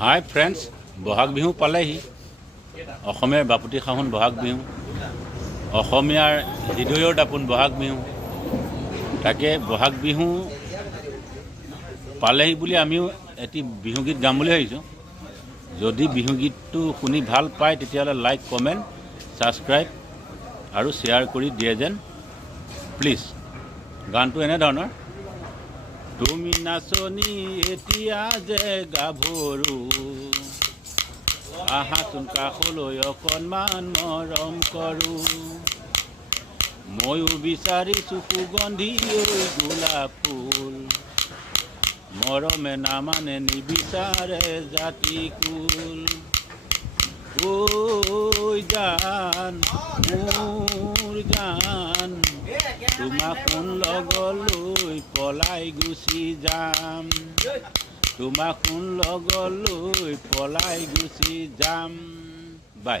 হাই friends, Bohag Bihu পালেহি। অসমীয়াৰ বাপুতি সাহোন বহাগ বিহু, অসমীয়াৰ হৃদয়ৰ দাপোন বহাগ বিহু। তাকে বহাগ বিহু পালেহি বুলি আমিও এটি বিহুগীত গাম বুলি ভাবিছোঁ। যদি বিহুগীতটো শুনি ভাল পায় তেতিয়াহ'লে লাইক, কমেণ্ট, ছাবস্ক্ৰাইব আৰু শ্বেয়াৰ কৰি দিয়ে যেন প্লিজ। গানটো এনেধৰণৰ: তুমি নাচনি এতিয়া যে গাভৰু, আহাচোন কাষলৈ অকণমান মৰম কৰোঁ। ময়ো বিচাৰিছোঁ সুগন্ধি গোলাপ ফুল, মৰমে নামানে নিবিচাৰে জাতি কুল। ঐ জান মোৰ জান, তোমাক কোন লগলৈ পলাই গুচি যাম, তোমাক কোন লগলৈ পলাই গুচি যাম। বাই।